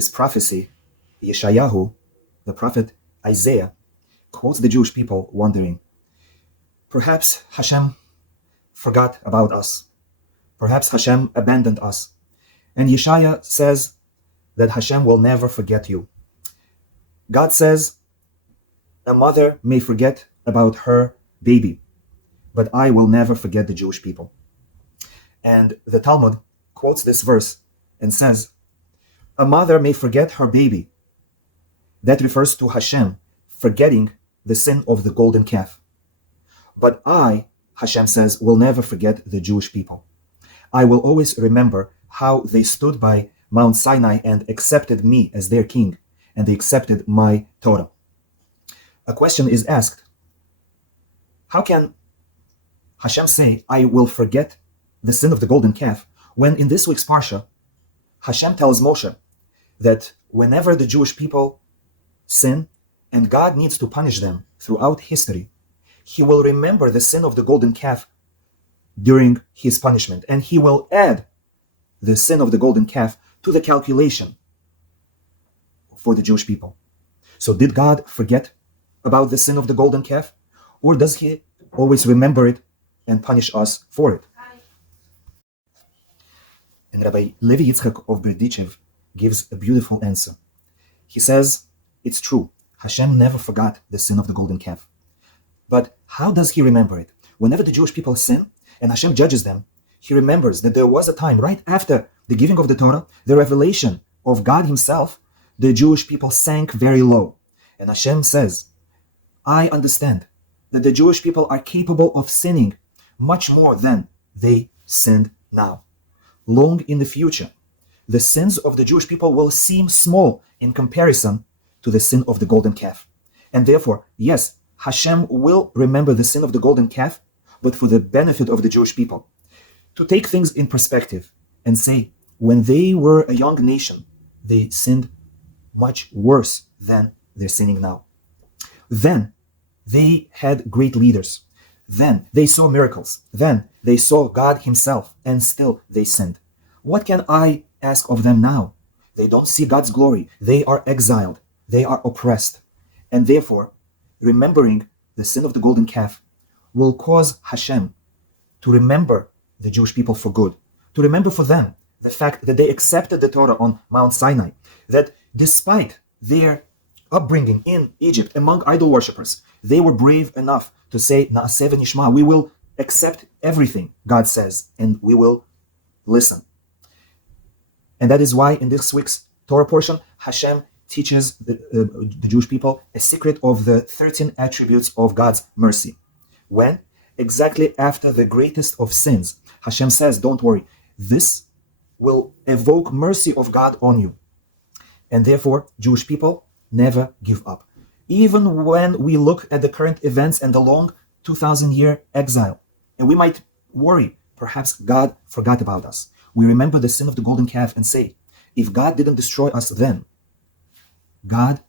his prophecy, Yeshayahu, the prophet Isaiah, quotes the Jewish people wondering, perhaps Hashem forgot about us. Perhaps Hashem abandoned us. And Yeshaya says that Hashem will never forget you. God says, a mother may forget about her baby, but I will never forget the Jewish people. And the Talmud quotes this verse and says, a mother may forget her baby. That refers to Hashem forgetting the sin of the golden calf. But I, Hashem says, will never forget the Jewish people. I will always remember how they stood by Mount Sinai and accepted me as their king, and they accepted my Torah. A question is asked, how can Hashem say, I will forget the sin of the golden calf, when in this week's Parsha, Hashem tells Moshe that whenever the Jewish people sin and God needs to punish them throughout history, he will remember the sin of the golden calf during his punishment, and he will add the sin of the golden calf to the calculation for the Jewish people. So did God forget about the sin of the golden calf, or does he always remember it and punish us for it? And Rabbi Levi Yitzchak of Berdichev gives a beautiful answer. He says, it's true, Hashem never forgot the sin of the golden calf. But how does he remember it? Whenever the Jewish people sin and Hashem judges them, he remembers that there was a time right after the giving of the Torah, the revelation of God himself, the Jewish people sank very low. And Hashem says, I understand that the Jewish people are capable of sinning much more than they sinned now. Long in the future, the sins of the Jewish people will seem small in comparison to the sin of the golden calf. And therefore, yes, Hashem will remember the sin of the golden calf, but for the benefit of the Jewish people. To take things in perspective and say, when they were a young nation, they sinned much worse than they're sinning now. Then they had great leaders. Then they saw miracles. Then they saw God himself, and still they sinned. What can I ask of them now? They don't see God's glory. They are exiled. They are oppressed. And therefore, remembering the sin of the golden calf will cause Hashem to remember the Jewish people for good, to remember for them the fact that they accepted the Torah on Mount Sinai, that despite their upbringing in Egypt among idol worshippers, they were brave enough to say, Na'aseh v'nishma, we will accept everything God says, and we will listen. And that is why in this week's Torah portion, Hashem teaches the Jewish people a secret of the 13 attributes of God's mercy. When? Exactly after the greatest of sins, Hashem says, don't worry, this will evoke mercy of God on you. And therefore, Jewish people never give up. Even when we look at the current events and the long 2,000-year exile, and we might worry, perhaps God forgot about us. We remember the sin of the golden calf and say, if God didn't destroy us then, God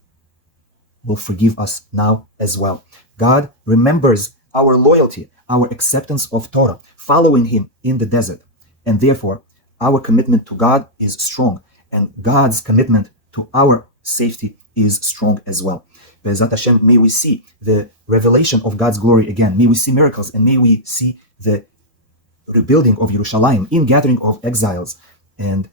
will forgive us now as well. God remembers our loyalty, our acceptance of Torah, following him in the desert. And therefore, our commitment to God is strong, and God's commitment to our safety is strong as well. Be'ezrat Hashem, may we see the revelation of God's glory again. May we see miracles, and may we see the rebuilding of Yerushalayim in gathering of exiles. And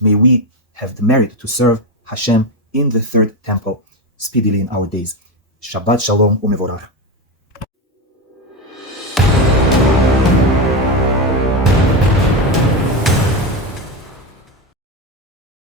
may we have the merit to serve Hashem in the third temple speedily in our days. Shabbat Shalom u'mevorach.